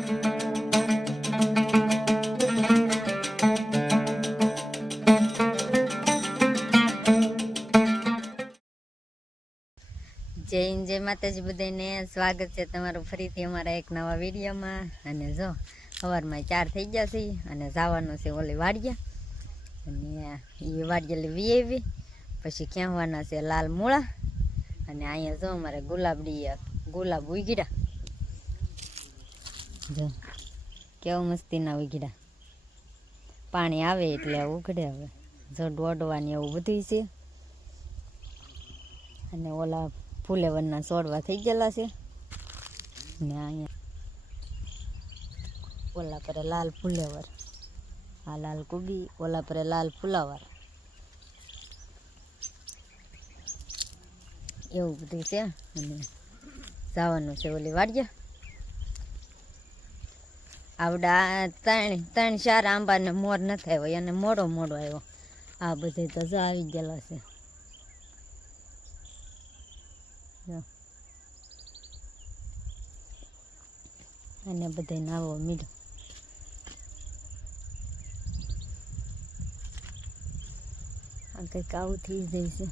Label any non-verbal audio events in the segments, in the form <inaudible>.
જય હિન્દ, જય માતાજી બધાને સ્વાગત છે તમારું ફરીથી અમારા એક નવા વિડીયોમાં. અને જો, સવારમાં ચાર થઈ ગયા છે અને જવાનું છે ઓલી વાડિયા અને એ વાડિયા લેવી આવી પછી ક્યાંવાના છે લાલ મૂળા. અને અહીંયા જો અમારે ગુલાબડી, ગુલાબ ઉગીડા જો. કેવું મસ્તીના ઉગીડા પાણી આવે એટલે ઉઘડે હવે. જો દોડવાની એવું બધું છે. અને ઓલા ફૂલેવરના છોડવા થઈ ગયેલા છે. ને અહીંયા ઓલા પર લાલ ફૂલેવર. આ લાલ કુબી ઓલા પર લાલ ફૂલાવર. એવું બધું છે. અને જવાનું છે ઓલી વાડિયા આવડા ત્રણ ત્રણ ચાર આંબાને મોર નથી આવ્યો અને મોડો મોડો આવ્યો. આ બધે તો જો આવી ગયેલા છે. અને બધે નાવો મીડો આ કંઈક આવું થઈ જાય છે.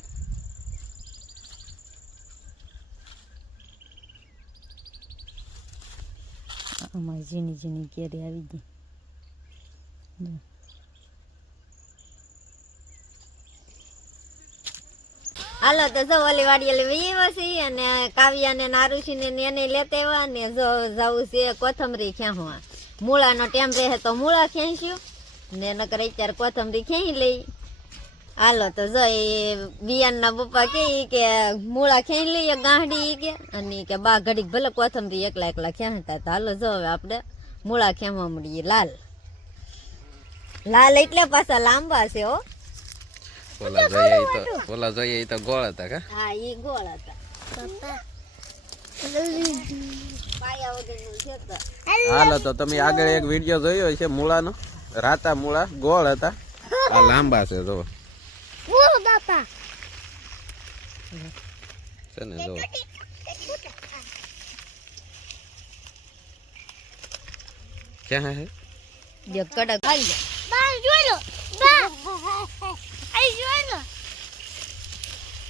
આમાં ઝીણી ઝીણી કેરી આવી ગઈ. હાલો, તો જો ઓલી વાડી લઈ આવ્યા અને કાવ્યા ને ને એને લેતા ને જો જવું છે કોથમરી ખેંચવા મૂળાનો ટેમ રહે તો મૂળા ખેંચ્યું. ને નકર અત્યારે કોથમરી ખેંચી લઈ? હાલો તો જો એ બિયાનના પપ્પા કે કે મૂળા ખેંચી લઈએ ગાંડી કે. અને કે બા ઘડીક ભલે કોથમરી એકલા એકલા ખેંચતા તો હાલો જો હવે આપણે મૂળા ખેંચવા મળીએ લાલ. લાલ એટલે પાછા લાંબા છે હો. ઓલા જોઈએ તો ઓલા જોઈએ તો ગોળ હતા કે? હા એ ગોળ હતા. હાલો તો તમે આગળ એક વીડિયો જોયો છે મૂળાનો? રાતા મૂળા ગોળ હતા. આ લાંબા છે જો છે ને જો ક્યાં હે? જે કડક. આવી જાય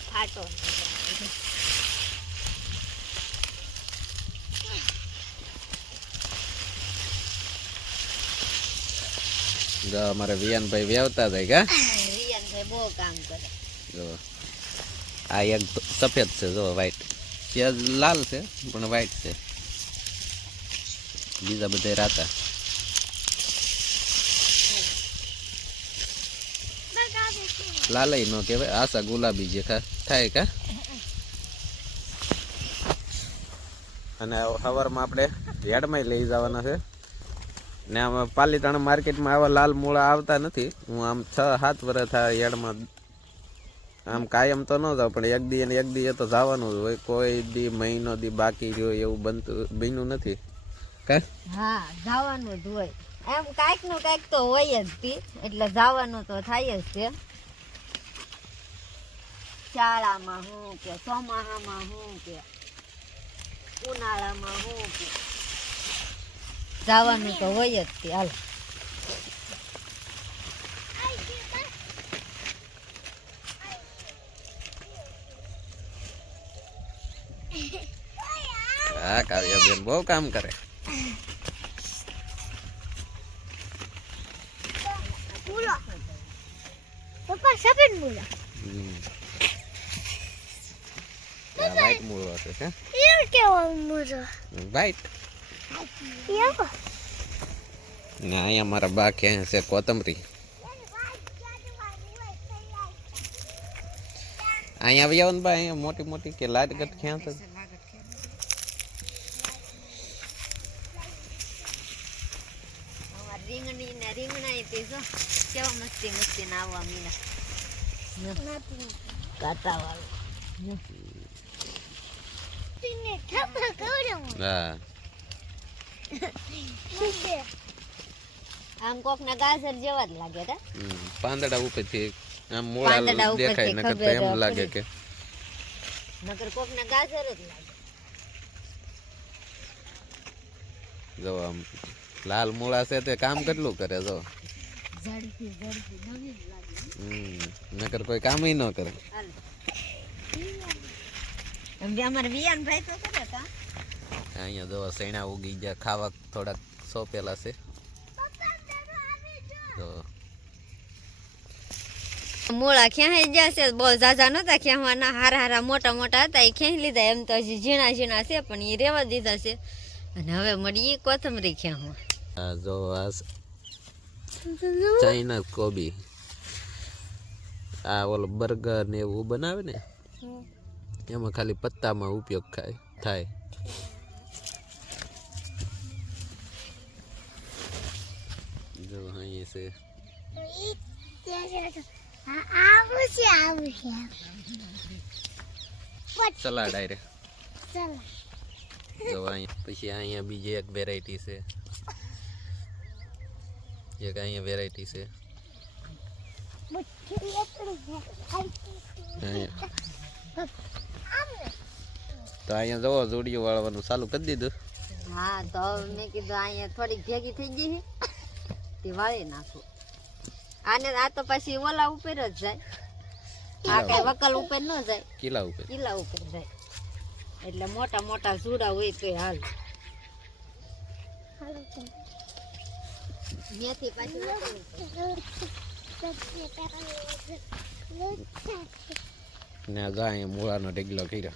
ફાટો જો અમારે વિયાનભાઈ વ્યવતા થાય કા? રિયાન ભાઈ બહુ કામ કરે. જો. આ એક સફેદ છે, જો વ્હાઈટ પ્યાજ લાલ છે, પણ વ્હાઈટ છે. બીજા બધા રાતા. લાલય નો કહેવાય, આશા ગુલાબી જે થાય કા અને સવારમાં આપણે યાર્ડમાં લઈ જવાના છે. ને આમાં પાલીતાણા માર્કેટમાં આવા લાલ મૂળા આવતા નથી. હું આમ છ સાત વર્ષ આ યાર્ડમાં આમ કાયમ તો ન જાવ પણ એક દી અને એક દી તો જવાનું જ હોય. કોઈ દી મહિનો દી બાકી રહ્યો એવું બનતું, બન્યું નથી. કા હા, જવાનું જ હોય. એમ કાંઈકનું કાંઈક તો હોય જ તી, એટલે જવાનું તો થાય જ છે. શાળામાં હું કે, ચોમાહામાં હું કે, ઉનાળામાં હું કે. જવાનું તો હોય જ તે, હાલ. હા કાવ્યાબેન બહુ કામ કરે. પપ્પા સફેદ મૂળા વ્હાઈટ મૂળો છે એ કેવો મૂળો? વ્હાઈટ એવો ને અહીંયા મારા બા ક્યાં છે કોથમરી. અહીંયા આવી આવો ને બા અહીંયા મોટી મોટી કે લાટગટ ક્યાં છે અમાર રીંગણી ને રીંગણા તે જો કેવા મસ્તી મસ્તી ના આવવા મીના કાતા વાળું તીને થપ્પા કવડો હા મૂકે આમ કોક ના ગાજર જેવા જ લાગે તા હમ. પાંદડા ઉપરથી આમ પાંદડા મૂળા ઉપરથી દેખાય નકર તો ખબર એમ લાગે પડી. કે નકર કોક ના ગાજર જ લાગે જો આમ લાલ મૂળા છે તે કામ કેટલું કરે જો નકર કોઈ કામ ન કરે. હાલ. એમ બી અમારે વિયાન ભાઈ તો કરે તા. અહીંયા જો સૈણા ઉગી ગયા ખાવા થોડાક સોંપેલા છે. તો મૂળા ક્યાં ગયા છે? બહુ ઝાઝા નતા ખેંચવાના હારા હારા મોટા મોટા હતા એ ખેંચી લીધા? એમ તો હજી ઝીણા ઝીણા છે પણ એ રેવા દીધા છે. અને હવે મળીએ કોથમરી ખેંચવા આ જો આ ચાઇના કોબી. આ ઓલો બર્ગર ને એવું બનાવે ને એમાં ખાલી પત્તામાં ઉપયોગ થાય થાય. જો અહીંયા છે. સલાડ અહીંયા પછી અહીંયા બીજી એક વેરાયટી છે. એક અહીંયા વેરાયટી છે તો અહીંયા જવો જોડીઓ વાળવાનું ચાલુ કરી દીધું હા તો હવે મેં કીધું અહીંયા થોડીક ભેગી થઈ ગઈ છે તે વાળી નાખું આને આ તો પછી ઓલા ઉપર જ જાય આ કઈ વકલ ઉપર ન જાય કિલ્લા ઉપર કિલ્લા ઉપર જાય એટલે મોટા મોટા ઝૂડા હોય તો હાલ. હાલો તો. મેથી પાછી ને મૂળાનો ઢગલો કર્યો.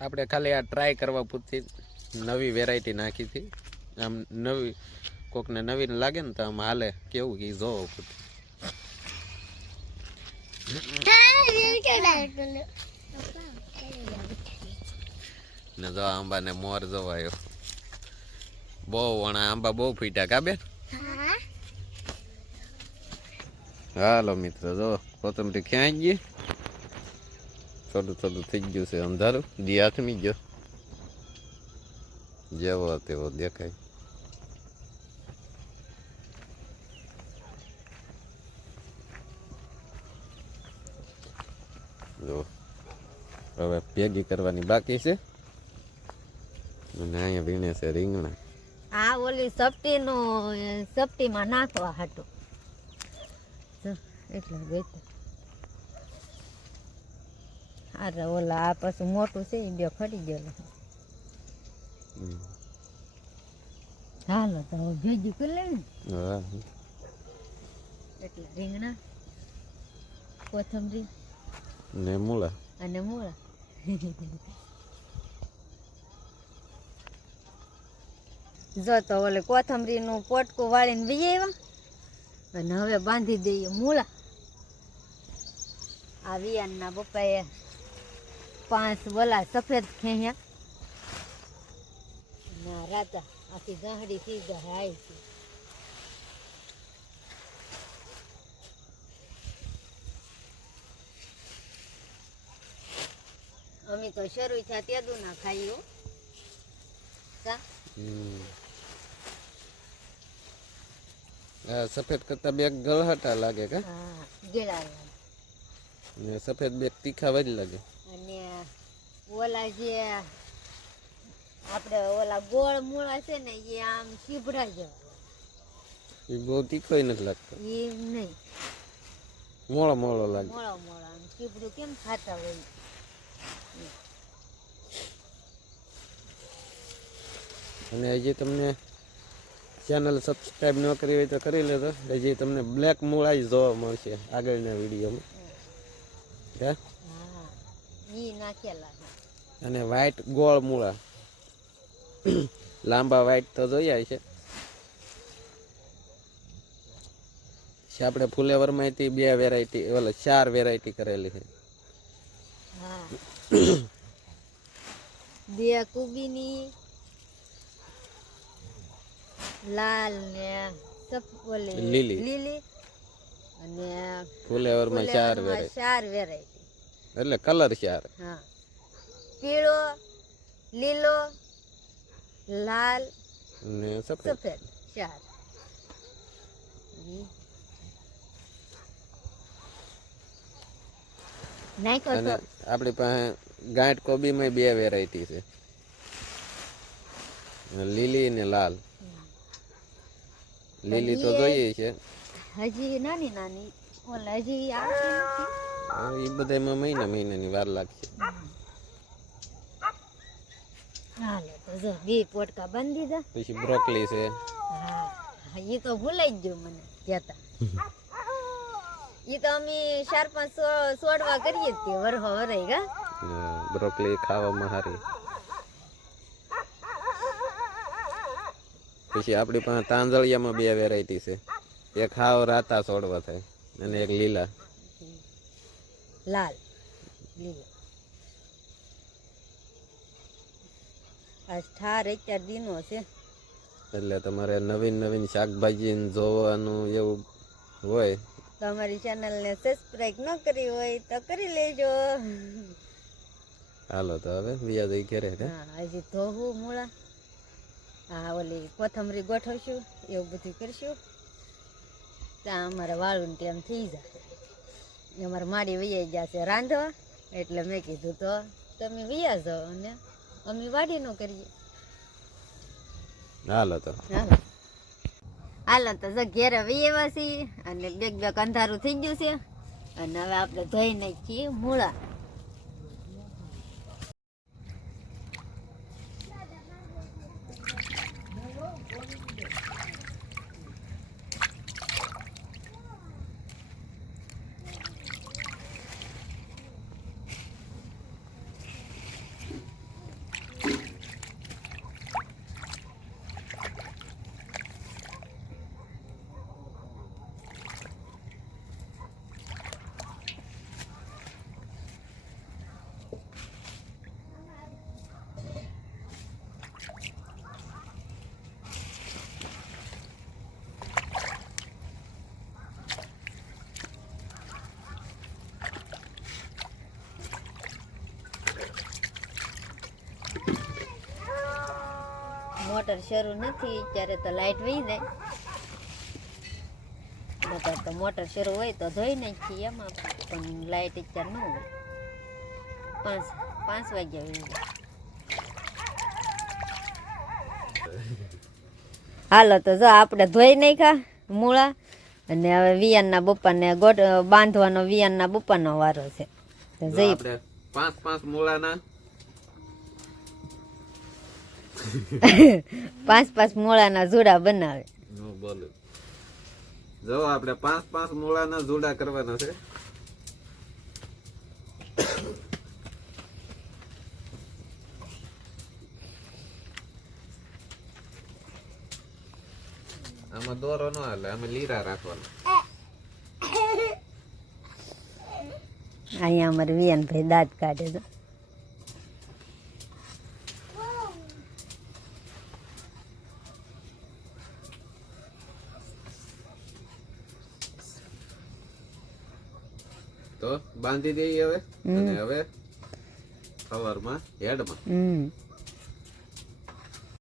આપણે ખાલી આ ટ્રાય કરવા પૂરતી નવી વેરાયટી નાખી હતી. આમ નવી કોકને નવીન લાગે ને તો આમ હાલે. કેવું કે જોવો પૂરતી. ને જો આંબાને મોર જોવાયો બહુ વણા આંબા બહુ ફીટા કા બેન? હાલો મિત્ર જો કોથમરી ક્યાં ગઈ. થોડું થોડું થઈ ગયું છે અંધારું. દી હાથમી ગયો. જેવો તેવો દેખાય. જો હવે ભેગી કરવાની બાકી છે. અને અહીંયા વીણે છે રીંગણા. ઓલી સપટી નું સપટીમાં નાખવા હાટું. એટલા ગઈ અરે ઓલા આ પછી મોટું છે એ બે ફરી ગયેલો હાલો તો ભેજી કરી ને. એટલે રીંગણા કોથમરી ને મૂળા. અને મૂળા. જો તો ઓલે કોથમરીનું પોટકું વાળીને વી અને હવે બાંધી દઈએ મૂળા. આ વિયાનના પપ્પાએ પાંચ વલા સફેદ ખેંયા ના રાતા આખી ગાંડી થી ગહાય હાય છે અમે તો શરૂ થયા તેદું ના ખાઈ કા? સફેદ કરતા બે ગળહટા લાગે કે? ને સફેદ બે તીખા જ લાગે. અને ઓલા જે આપણે ઓલા ગોળ મૂળા છે ને એ આમ શીભડા જેવા. એ બહુ તીખો નથી લાગતો. એ નહીં. મોળો મોળો લાગે. મોળો મોળા આમ કેમ ખાતા હોય? અને હજી તમને ચેનલ સબસ્ક્રાઈબ ન કરી હોય તો કરી લેજો. હજી તમને બ્લેક મૂળા જ જોવા મળશે આગળના વિડીયોમાં. હે? અને વ્હાઈટ ગોળ મૂળા. લાંબા વ્હાઈટ તો જોયા છે. છે આપણે ફુલેવરમાંથી બે વેરાયટી ઓલા ચાર વેરાયટી કરેલી છે. બે કુબીની લાલ ને ઓલી લીલી. લીલી અને ફુલેવરમાં ચાર વેરાયટી ચાર વેરાયટી એટલે કલર ચાર. હા. પીળો લીલો લાલ ને સફેદ. સફેદ ચાર. અને આપણી પાસે ગાંઠ કોબીમાં બે વેરાયટી છે. લીલી ને લાલ. લીલી તો જોઈએ છે હજી નાની નાની ઓલા હજી આવતી એ બધામાં મહિના મહિનાની વાર લાગશે હાલો તો જો બે પોટકા બાંધી દીધા પછી બ્રોકલી છે હા એ તો ભૂલાઈ ગયું મને કહેતા એ તો અમે ચાર પાંચ સોડવા કરીએ જ તે વરહો વરાઈ ગા બ્રોકલી ખાવામાં સારી પછી આપણી પાસે તાંજળિયામાં બે વેરાયટી છે. એક હાવ રાતા છોડવા થાય અને એક લીલા. લાલ. લીલો. આજ ઠાર અત્યાર દિનો છે. એટલે તમારે નવીન નવીન શાકભાજી ને જોવાનું એવું હોય. તો ચેનલ ચેનલને સબસ્ક્રાઇબ ન કરી હોય તો કરી લેજો. હાલો તો હવે બીજા દઈ ઘેરે હજી ધોવું મૂળા. હા ઓલી કોથમરી ગોઠવશું એવું બધું કરશું. ત્યાં અમારે વાળું ટાઈમ થઈ જાય અમારે માડી વૈયા જશે રાંધવા. એટલે મેં કીધું તો તમે વૈયા જાઓ અને અમે વાડીનું કરીએ. હાલો તો. હાલો. હાલો તો જો ઘેરે વૈયા છીએ અને બેગ બેગ અંધારું થઈ ગયું છે. અને હવે આપણે ધોઈ નાખીએ મૂળા. મોટર શરૂ નથી ત્યારે તો લાઈટ વહી જાય. નકર તો મોટર શરૂ હોય તો ધોઈ નાખીએ એમાં પણ લાઈટ અત્યારે ન હોય. પાંચ પાંચ વાગ્યા વહી જાય. હાલો તો જો આપણે ધોઈ નાખ્યા મૂળા અને હવે વિયાનના બપ્પાને ગોટ બાંધવાનો વિયાનના બપ્પાનો વારો છે. તો જઈ. આપણે પાંચ પાંચ મૂળાના <laughs> પાંચ પાંચ મૂળાના જોડા બનાવે. બોલું. જો આપણે પાંચ પાંચ મૂળાના જોડા કરવાના છે. આમાં દોરો ન હાલે આમાં લીરા રાખવાના. અહીંયા અમારે વિયાનભાઈ દાંત કાઢે છે. તો બાંધી દઈએ હવે. અને હવે સવારમાં હેડમાં.